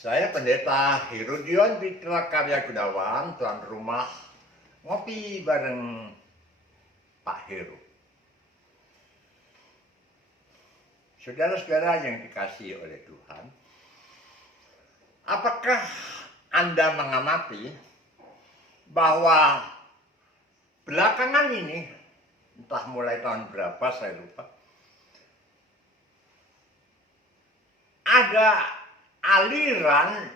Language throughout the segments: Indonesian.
Saya Pendeta Herodion Fitra Karya Gunawan, tuan rumah ngopi bareng Pak Heru. Saudara-saudara yang dikasihi oleh Tuhan, apakah Anda mengamati bahwa belakangan ini, entah mulai tahun berapa saya lupa, ada aliran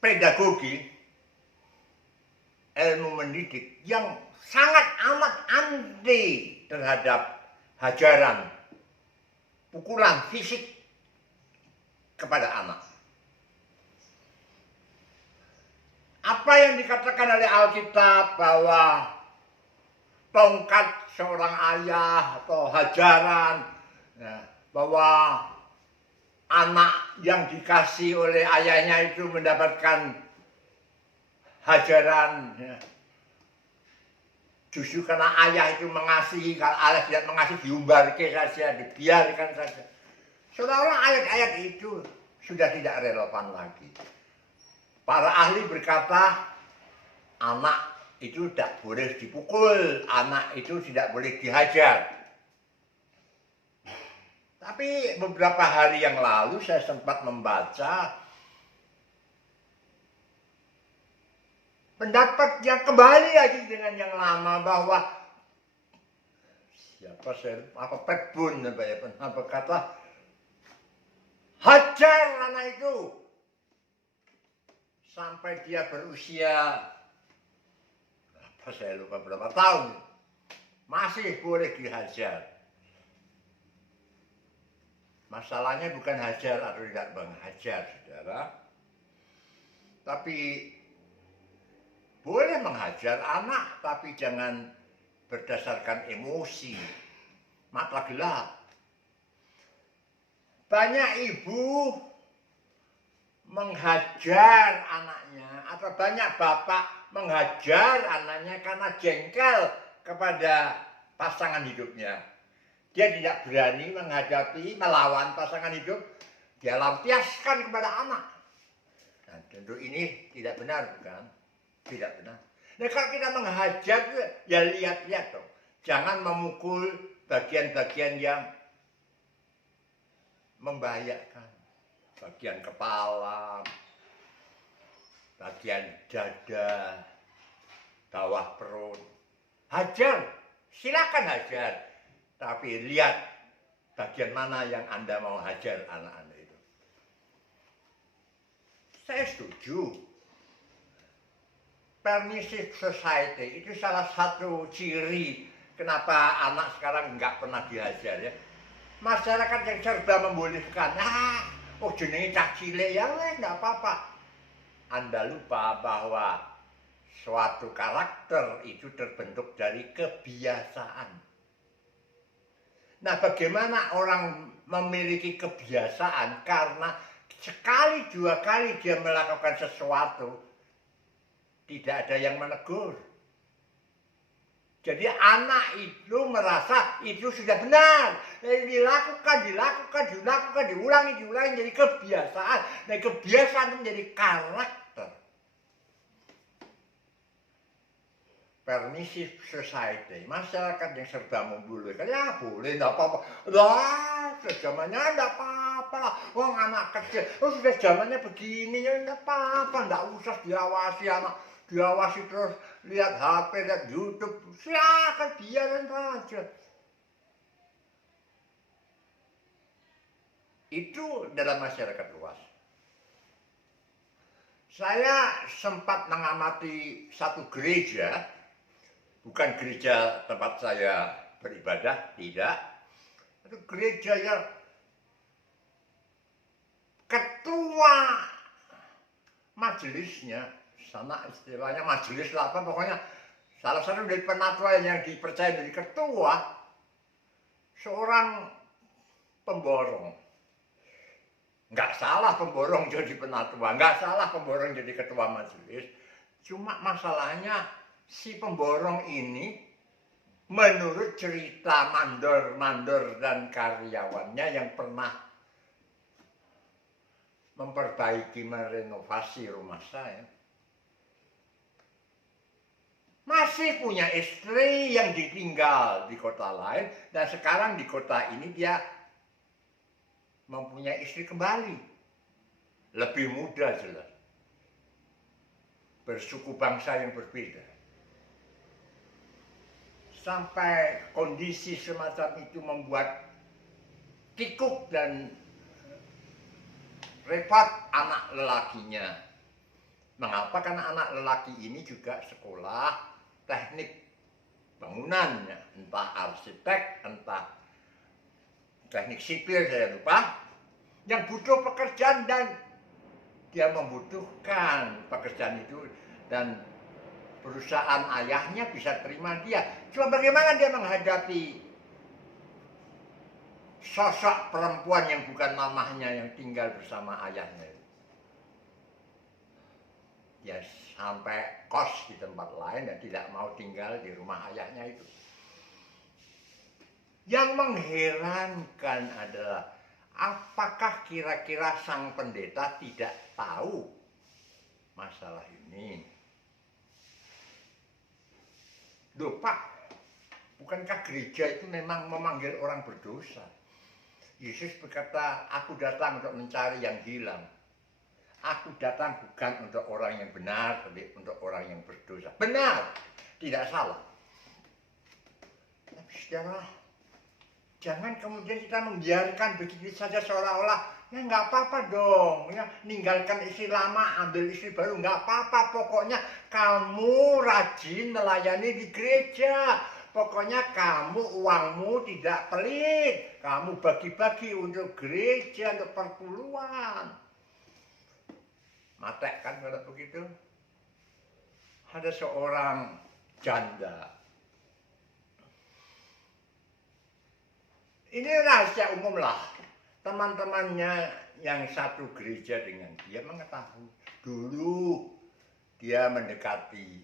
pedagogi ilmu mendidik yang sangat amat anti terhadap hajaran pukulan fisik kepada anak. Apa yang dikatakan oleh Alkitab bahwa tongkat seorang ayah atau hajaran, bahwa anak yang dikasih oleh ayahnya itu mendapatkan hajaran, justru karena ayah itu mengasihi, kalau ayah tidak mengasihi diumbarkan saja, dibiarkan saja. Saudara, ayat-ayat itu sudah tidak relevan lagi. Para ahli berkata anak itu tidak boleh dipukul, anak itu tidak boleh dihajar. Tapi beberapa hari yang lalu saya sempat membaca pendapat yang kembali lagi dengan yang lama, bahwa Petbun berkata hajar anak itu sampai dia berusia saya lupa berapa tahun, masih boleh dihajar. Masalahnya bukan hajar atau tidak menghajar, saudara, tapi boleh menghajar anak, tapi jangan berdasarkan emosi, mata gelap. Banyak ibu menghajar anaknya, atau banyak bapak menghajar anaknya karena jengkel kepada pasangan hidupnya. Dia tidak berani menghadapi, melawan pasangan hidup, dia lampiaskan kepada anak. Nah, tentu ini tidak benar, bukan? Tidak benar. Nah, kalau kita menghajar, ya lihat-lihat dong. Jangan memukul bagian-bagian yang membahayakan. Bagian kepala, bagian dada, bawah perut. Hajar, silakan hajar. Tapi lihat bagian mana yang Anda mau hajar anak Anda itu. Saya setuju. Permissive society itu salah satu ciri kenapa anak sekarang nggak pernah dihajar, ya. Masyarakat yang serba membolehkan. Jenenge cah cilik ya nggak apa-apa. Anda lupa bahwa suatu karakter itu terbentuk dari kebiasaan. Nah, bagaimana orang memiliki kebiasaan karena sekali dua kali dia melakukan sesuatu tidak ada yang menegur. Jadi anak itu merasa itu sudah benar. Dilakukan, diulangi, jadi kebiasaan. Dan kebiasaan itu menjadi karakter. Permissive society, masyarakat yang serba membolehkan, ya boleh, enggak apa-apa. Lah, zamannya enggak apa-apa. Wong anak kecil, sudah zamannya begini, ya enggak apa-apa, enggak usah diawasi anak. Diawasi terus, lihat HP, lihat YouTube, silakan biarin saja. Itu dalam masyarakat luas. Saya sempat mengamati satu gereja, bukan gereja tempat saya beribadah, tidak. Itu gereja yang ketua majelisnya, sana istilahnya majelis lah apa, pokoknya salah satu dari penatua yang dipercaya dari ketua, seorang pemborong. Nggak salah pemborong jadi penatua, nggak salah pemborong jadi ketua majelis. Cuma masalahnya si pemborong ini menurut cerita mandor-mandor dan karyawannya yang pernah memperbaiki, merenovasi rumah saya. Masih punya istri yang ditinggal di kota lain, dan sekarang di kota ini dia mempunyai istri kembali. Lebih muda jelas. Bersuku bangsa yang berbeda. Sampai kondisi semacam itu membuat kikuk dan repot anak lelakinya. Mengapa? Karena anak lelaki ini juga sekolah teknik bangunannya, entah arsitek, entah teknik sipil, saya lupa, yang butuh pekerjaan, dan dia membutuhkan pekerjaan itu, dan perusahaan ayahnya bisa terima dia. Cuma bagaimana dia menghadapi sosok perempuan yang bukan mamahnya yang tinggal bersama ayahnya? Ya sampai kos di tempat lain dan tidak mau tinggal di rumah ayahnya itu. Yang mengherankan adalah apakah kira-kira sang pendeta tidak tahu masalah ini? Loh Pak, bukankah gereja itu memang memanggil orang berdosa? Yesus berkata, aku datang untuk mencari yang hilang. Aku datang bukan untuk orang yang benar, tapi untuk orang yang berdosa. Benar, tidak salah. Tapi saudara, jangan kemudian kita membiarkan begitu saja seolah-olah, ya nggak apa-apa dong, ya ninggalkan istri lama, ambil istri baru, nggak apa-apa. Pokoknya kamu rajin melayani di gereja. Pokoknya kamu uangmu tidak pelit. Kamu bagi-bagi untuk gereja, untuk perpuluhan. Matek kan kalau begitu. Ada seorang janda. Ini rahasia umum lah. Teman-temannya yang satu gereja dengan dia mengetahui. Dulu dia mendekati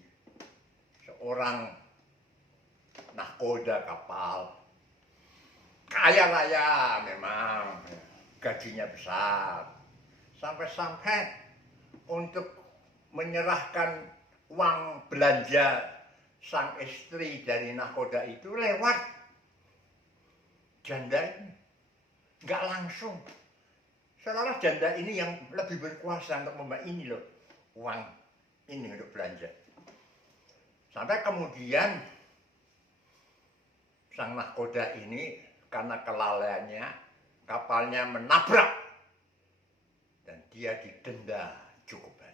seorang nahkoda kapal. Kaya raya memang. Gajinya besar. Sampai-sampai untuk menyerahkan uang belanja sang istri dari nahkoda itu lewat janda ini. Nggak langsung. Seolah-olah janda ini yang lebih berkuasa untuk membayar ini loh, uang ini untuk belanja. Sampai kemudian sang nahkoda ini karena kelalaiannya kapalnya menabrak dan dia didenda cukup banyak.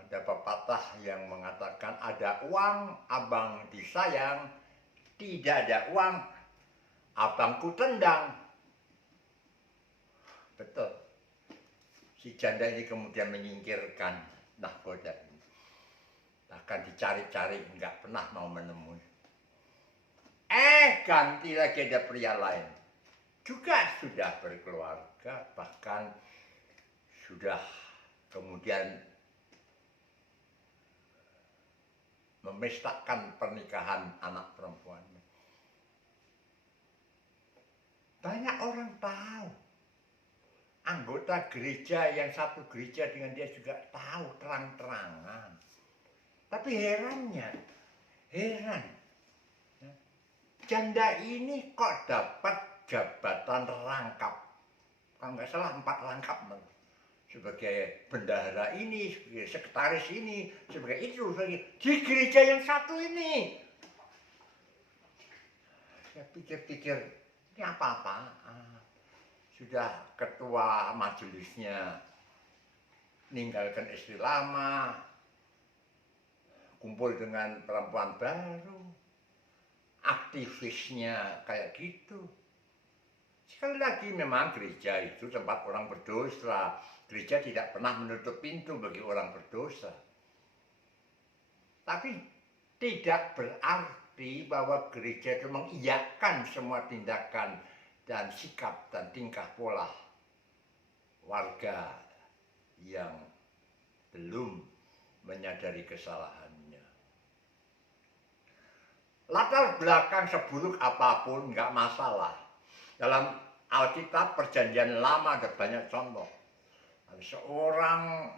Ada pepatah yang mengatakan ada uang abang disayang, tidak ada uang abangku tendang. Betul. Si janda ini kemudian menyingkirkan nahkoda ini. Bahkan dicari-cari nggak pernah mau menemui. Ganti lagi ada pria lain. Juga sudah berkeluarga, bahkan sudah kemudian memestakan pernikahan anak perempuannya. Banyak orang tahu. Anggota gereja yang satu gereja dengan dia juga tahu terang-terangan. Tapi heran. Janda ini kok dapat jabatan rangkap. Kalau nggak salah 4 rangkap. Sebagai bendahara ini, sebagai sekretaris ini, sebagai itu, di gereja yang satu ini. Saya pikir-pikir, ini apa-apaan. Sudah ketua majelisnya ninggalkan istri lama, kumpul dengan perempuan baru, aktivisnya kayak gitu. Sekali lagi memang gereja itu tempat orang berdosa. Gereja tidak pernah menutup pintu bagi orang berdosa. Tapi tidak berarti bahwa gereja itu mengiyakan semua tindakan dan sikap dan tingkah pola warga yang belum menyadari kesalahannya. Latar belakang seburuk apapun nggak masalah. Dalam Alkitab Perjanjian Lama ada banyak contoh. Ada seorang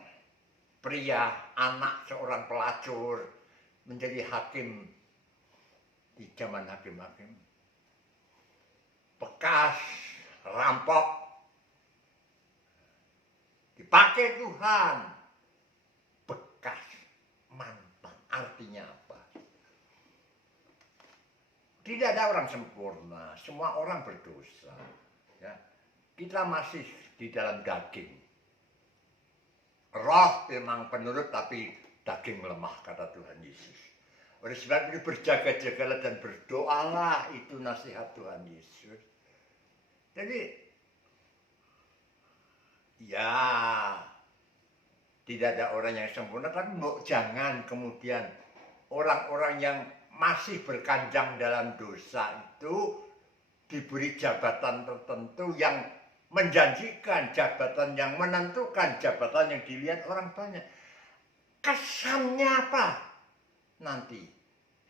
pria, anak seorang pelacur menjadi hakim di zaman hakim-hakim. Bekas rampok dipakai Tuhan. Bekas mantan artinya apa? Tidak ada orang sempurna, semua orang berdosa. Ya. Kita masih di dalam daging. Roh memang penurut tapi daging lemah, kata Tuhan Yesus. Oleh sebab itu berjaga-jagalah dan berdoalah, itu nasihat Tuhan Yesus. Jadi ya tidak ada orang yang sempurna, tapi jangan kemudian orang-orang yang masih berkanjang dalam dosa itu diberi jabatan tertentu yang menjanjikan, jabatan yang menentukan, jabatan yang dilihat orang banyak. Kesannya apa nanti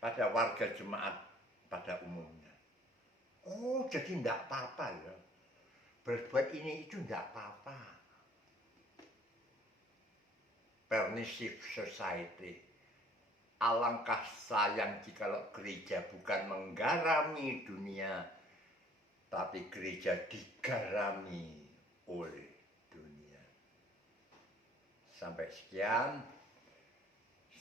pada warga jemaat pada umumnya? Oh, jadi enggak apa-apa ya. Berbuat ini itu enggak apa-apa. Permissive society. Alangkah sayang jikalau gereja bukan menggarami dunia, tapi gereja digarami oleh dunia. Sampai sekian.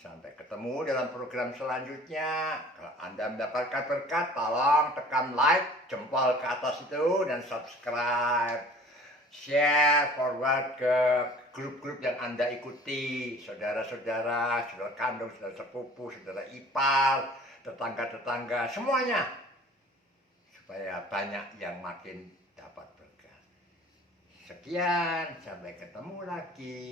Sampai ketemu dalam program selanjutnya. Kalau Anda mendapatkan berkat, tolong tekan like, jempol ke atas itu, dan subscribe. Share, forward ke grup-grup yang Anda ikuti, saudara-saudara, saudara kandung, saudara sepupu, saudara ipar, tetangga-tetangga, semuanya. Supaya banyak yang makin dapat berkat. Sekian, sampai ketemu lagi.